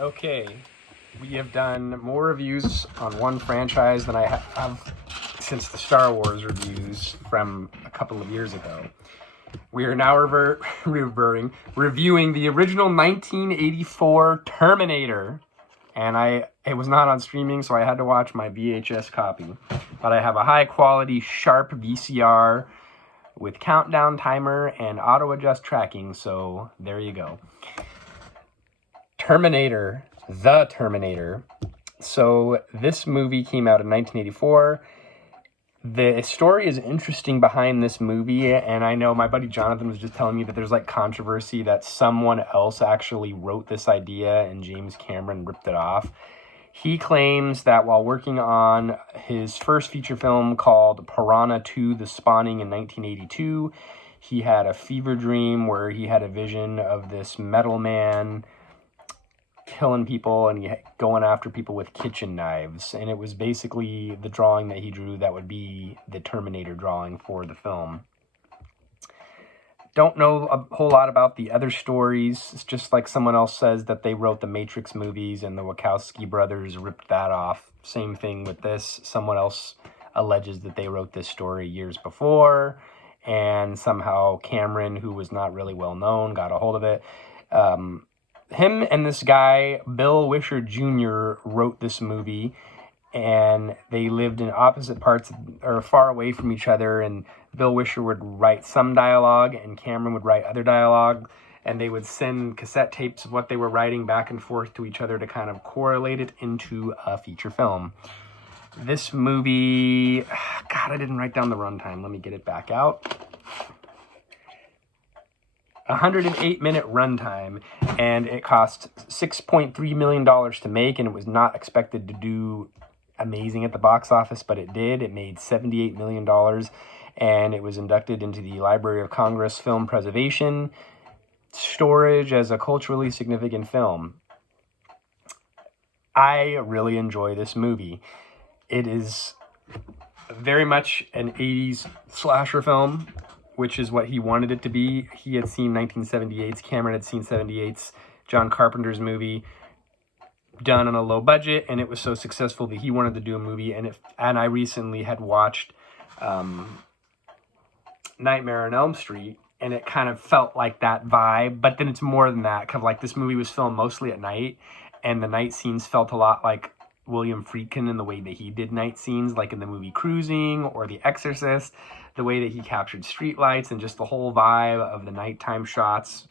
Okay, we have done more reviews on one franchise than I have since the Star Wars reviews from a couple of years ago. We are now reviewing the original 1984 Terminator. And it was not on streaming, so I had to watch my VHS copy. But I have a high-quality, sharp VCR with countdown timer and auto-adjust tracking, so there you go. Terminator, The Terminator. So this movie came out in 1984. The story is interesting behind this movie, and I know my buddy Jonathan was just telling me that there's like controversy that someone else actually wrote this idea and James Cameron ripped it off. He claims that while working on his first feature film called Piranha 2: The Spawning in 1982, he had a fever dream where he had a vision of this metal man killing people and going after people with kitchen knives, and it was basically the drawing that he drew that would be the Terminator drawing for the film. Don't know a whole lot about the other stories. It's just like someone else says that they wrote the Matrix movies and the Wachowski brothers ripped that off. Same thing with this. Someone else alleges that they wrote this story years before, and somehow Cameron, who was not really well known, got a hold of it. Him and this guy, Bill Wisher Jr., wrote this movie, and they lived in opposite parts, or far away from each other, and Bill Wisher would write some dialogue, and Cameron would write other dialogue, and they would send cassette tapes of what they were writing back and forth to each other to kind of correlate it into a feature film. This movie, God, I didn't write down the runtime. Let me get it back out. 108-minute runtime, and it cost $6.3 million to make, and it was not expected to do amazing at the box office, but it did. It made $78 million, and it was inducted into the Library of Congress Film Preservation Storage as a culturally significant film. I really enjoy this movie. It is very much an 80s slasher film, which is what he wanted it to be. He had seen 1978's, Cameron had seen 78's John Carpenter's movie done on a low budget, and it was so successful that he wanted to do a movie. And I recently had watched Nightmare on Elm Street, and it kind of felt like that vibe, but then it's more than that. Kind of like this movie was filmed mostly at night, and the night scenes felt a lot like William Friedkin in the way that he did night scenes, like in the movie Cruising or The Exorcist, the way that he captured streetlights and just the whole vibe of the nighttime shots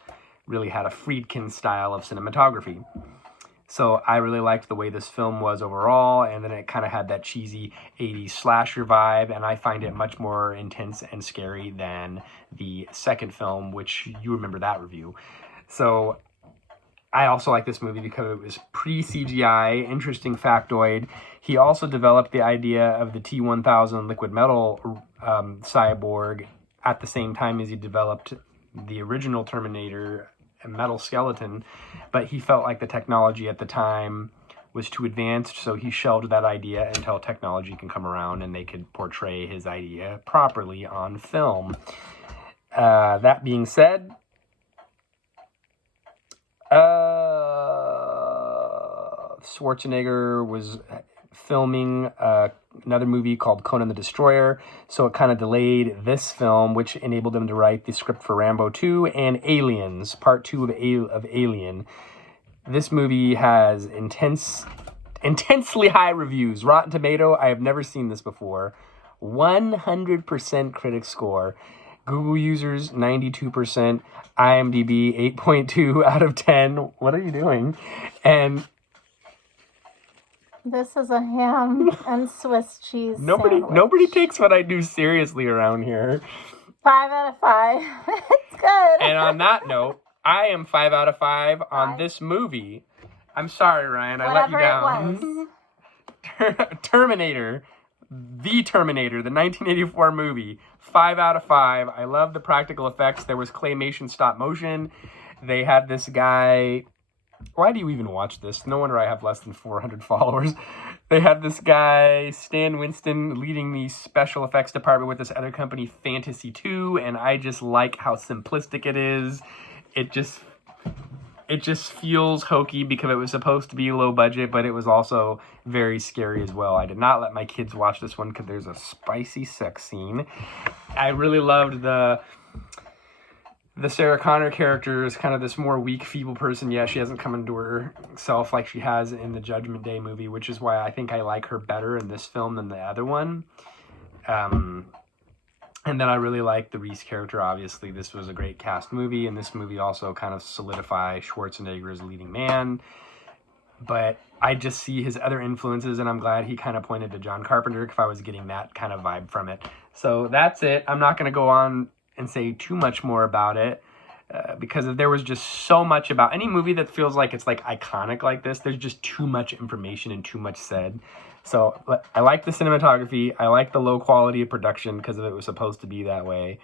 really had a Friedkin style of cinematography. So I really liked the way this film was overall, and then it kind of had that cheesy 80s slasher vibe, and I find it much more intense and scary than the second film, which you remember that review. So I also like this movie because it was pre-CGI. Interesting factoid. He also developed the idea of the T-1000 liquid metal cyborg at the same time as he developed the original Terminator metal skeleton, but he felt like the technology at the time was too advanced, so he shelved that idea until technology can come around and they could portray his idea properly on film. That being said, Schwarzenegger was filming another movie called Conan the Destroyer, so it kind of delayed this film, which enabled him to write the script for Rambo 2 and Aliens, Part 2 of Alien. This movie has intensely high reviews. Rotten Tomato, I have never seen this before. 100% critic score. Google users, 92%. IMDb, 8.2 out of 10. What are you doing? And this is a ham and Swiss cheese sandwich. Nobody takes what I do seriously around here. 5 out of 5. It's good. And on that note, I am 5 out of 5 on this movie. I'm sorry, Ryan. I let you down. Terminator. The Terminator, the 1984 movie. 5 out of 5. I love the practical effects. There was claymation stop motion. They had this guy... Why do you even watch this? No wonder I have less than 400 followers. They had this guy, Stan Winston, leading the special effects department with this other company, Fantasy 2, and I just like how simplistic it is. It just it just feels hokey because it was supposed to be low budget, but it was also very scary as well. I did not let my kids watch this one because there's a spicy sex scene. I really loved the Sarah Connor character is kind of this more weak, feeble person. Yeah, she hasn't come into herself like she has in the Judgment Day movie, which is why I think I like her better in this film than the other one. And then I really like the Reese character. Obviously, this was a great cast movie, and this movie also kind of solidifies Schwarzenegger as a leading man. But I just see his other influences, and I'm glad he kind of pointed to John Carpenter if I was getting that kind of vibe from it. So that's it. I'm not going to go on and say too much more about it because there was just so much about any movie that feels like it's like iconic like this. There's just too much information and too much said. So I like the cinematography. I like the low quality of production because it was supposed to be that way.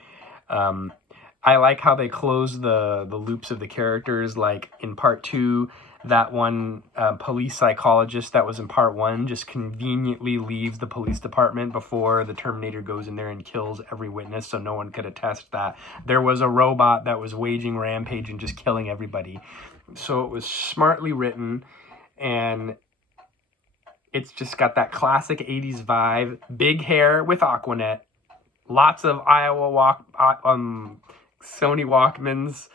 I like how they close the loops of the characters. Like in part 2, that one police psychologist that was in part 1 just conveniently leaves the police department before the Terminator goes in there and kills every witness, so no one could attest that there was a robot that was waging rampage and just killing everybody. So it was smartly written, and it's just got that classic 80s vibe. Big hair with Aquanet. Lots of Sony Walkmans.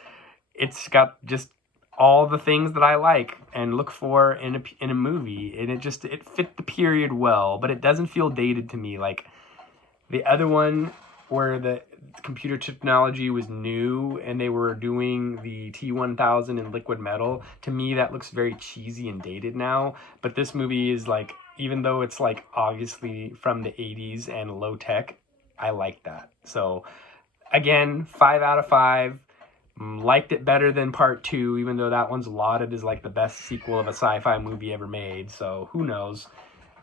It's got just all the things that I like and look for in a movie. And it fit the period well, but it doesn't feel dated to me. Like the other one where the computer technology was new and they were doing the T-1000 in liquid metal, to me that looks very cheesy and dated now. But this movie is like, even though it's like obviously from the 80s and low tech, I like that. So again, 5 out of 5. Liked it better than part 2, even though that one's lauded as like the best sequel of a sci-fi movie ever made. So who knows?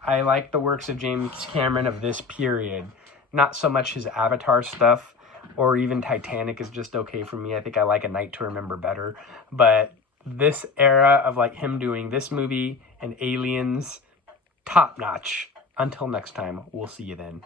I like the works of James Cameron of this period. Not so much his Avatar stuff, or even Titanic is just okay for me. I think I like A Night to Remember better. But this era of like him doing this movie and Aliens, top notch. Until next time, we'll see you then.